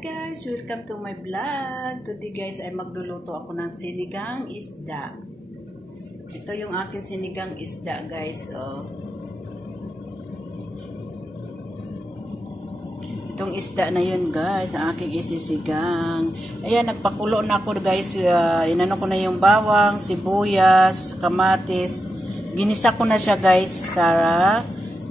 guys! Welcome to my vlog. Today guys ay magluluto ako ng sinigang isda. Ito yung aking sinigang isda guys. Oh. Itong isda na yun guys, ang aking isisigang. Ayan, nagpakulo na ako guys. Inano ko na yung bawang, sibuyas, kamatis. Ginisa ko na siya guys.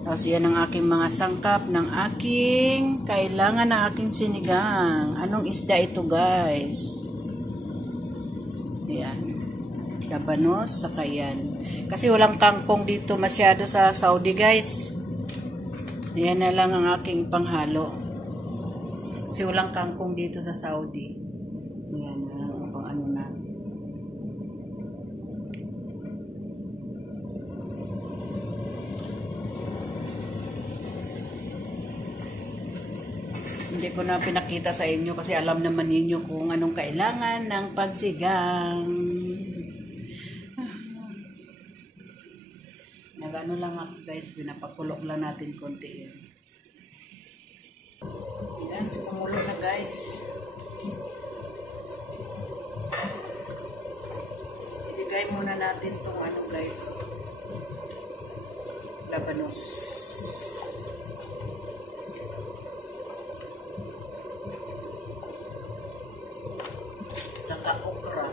Tapos yan ang aking mga sangkap ng aking kailangan ng aking sinigang. Anong isda ito guys? Yan. Labanos, saka yan. Kasi walang kangkong dito masyado sa Saudi guys. Yan na lang ang aking panghalo. Kasi walang kangkong dito sa Saudi. Yan na lang ang pang ano na. Hindi ko na pinakita sa inyo kasi alam naman ninyo kung anong kailangan ng pagsigang. Nagano lang ako guys, pinapakulok lang natin konti yan. Yan, so kumulo na guys. Iligay muna natin itong ano guys. Labanos. Saka okra.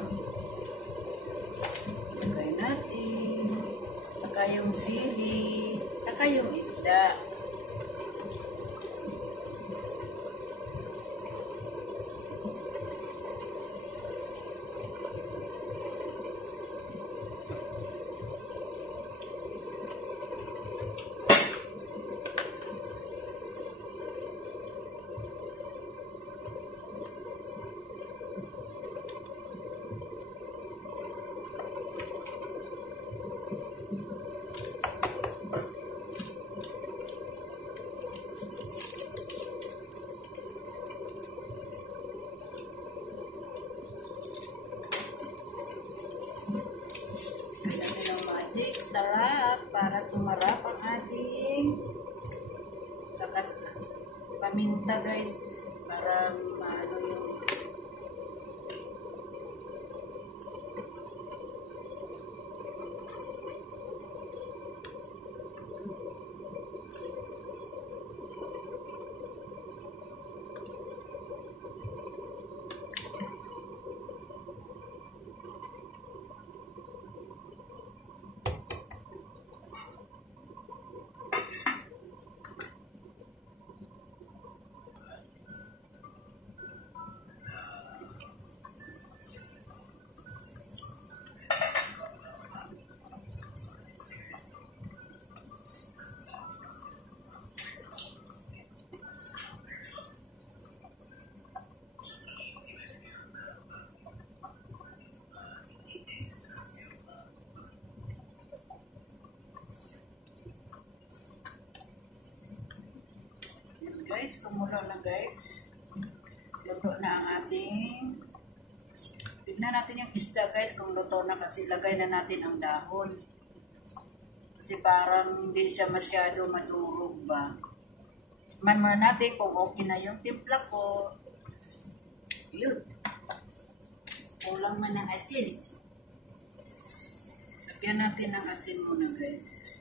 Lagay natin. Saka yung sili. Saka yung isda. Sarap para sumarap ang ating saka paminta guys para maano yung guys, kumulo na guys. Luto na ang ating. Tignan natin yung isda guys kung luto na kasi lagay na natin ang dahon. Kasi parang hindi siya masyado madurog ba. Man muna natin kung okay na yung timpla ko. Yun. Kulang man ng asin. Lagyan natin ng asin muna guys.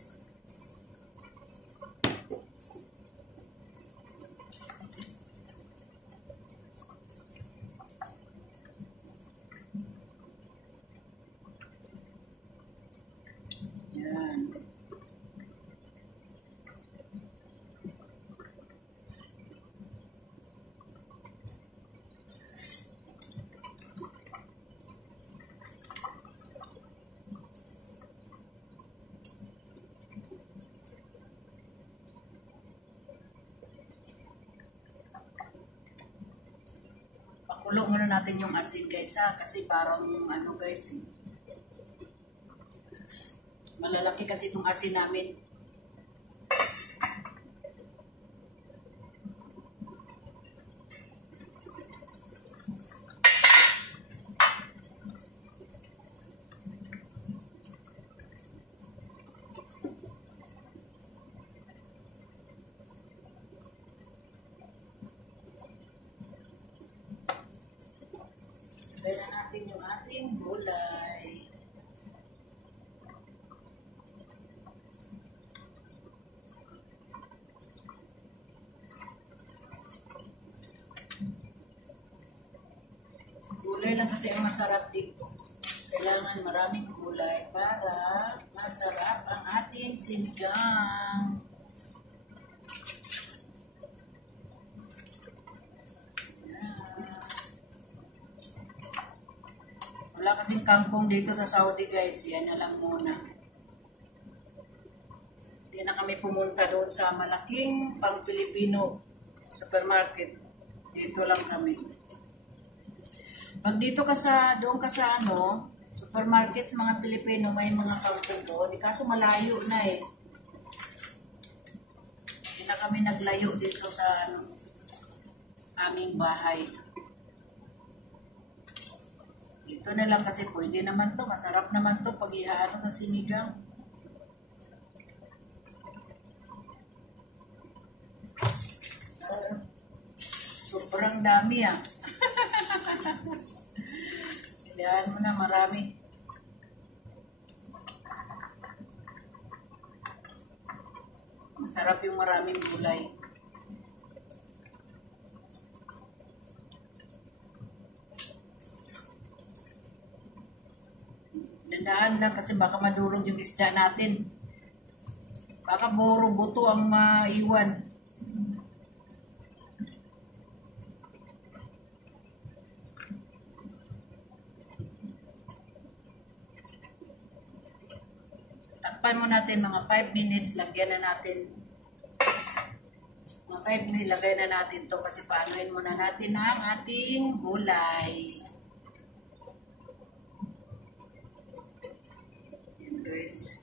Yan. Pakulo muna natin yung asin guys ha, kasi parang ano guys eh. Malalaki kasi itong asin namin. kasi ang masarap dito. Kailangan maraming gulay para masarap ang ating sinigang. Wala kasing kangkong dito sa Saudi guys. Yan na lang muna. Hindi na kami pumunta doon sa malaking pang-Pilipino supermarket. Dito lang kami. Pag dito ka sa, doon ka sa ano, supermarket sa mga Pilipino, may mga kangkong doon. Kaso malayo na eh. Hindi na kami naglayo dito sa ano, aming bahay. Ito na lang kasi pwede naman to. Masarap naman to pag ihaano sa sinigang. Sobrang dami ah. Kailangan mo na marami. Masarap yung maraming gulay. Dandaan lang kasi baka madurog yung isda natin. Baka buro buto ang maiwan. Takpan mo natin mga 5 minutes. Lagyan na natin. Mga 5 minutes, lagay na natin to kasi paanuin muna natin ang ating gulay. Yan guys.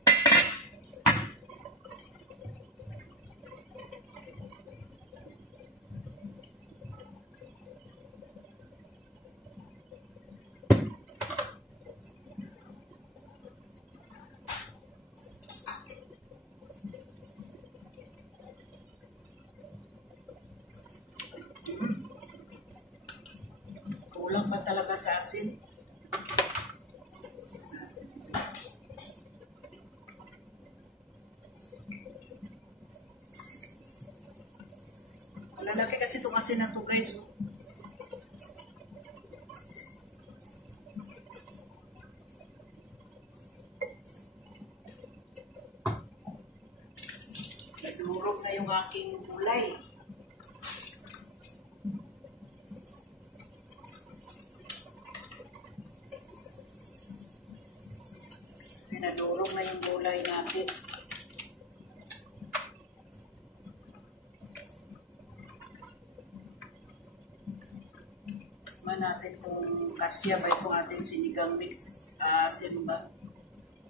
Kulang pa talaga sa asin. Malalaki kasi itong asin na to guys. Nadurog na yung aking gulay. Nadurog na yung gulay natin. Man natin kung kasya ba itong ating sinigang mix asin ba?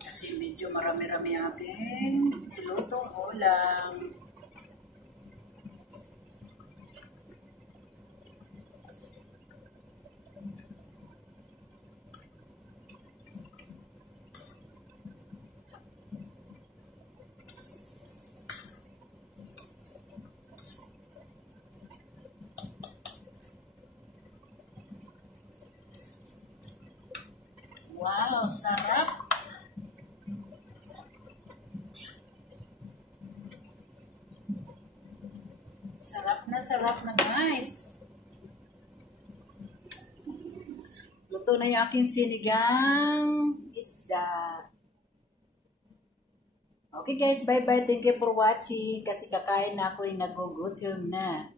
Kasi medyo marami-rami ating nilutong ulam. Wow, sarap! Sarap na guys! Luto na yung aking sinigang isda. Okay guys, bye-bye. Thank you for watching. Kasi kakain na ako yung nagugutom na.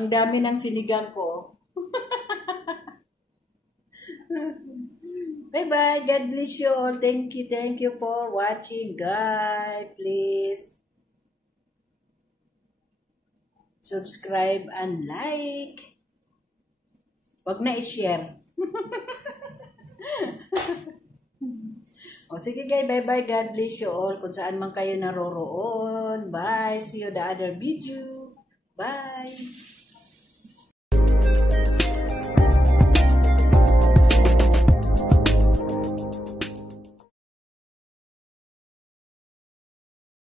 Ang dami ng sinigang ko. Bye-bye. God bless you all. Thank you for watching. Guys, please subscribe and like. Wag na i-share. O sige guys, bye-bye. God bless you all. Kung saan man kayo naroroon. Bye. See you the other video. Bye.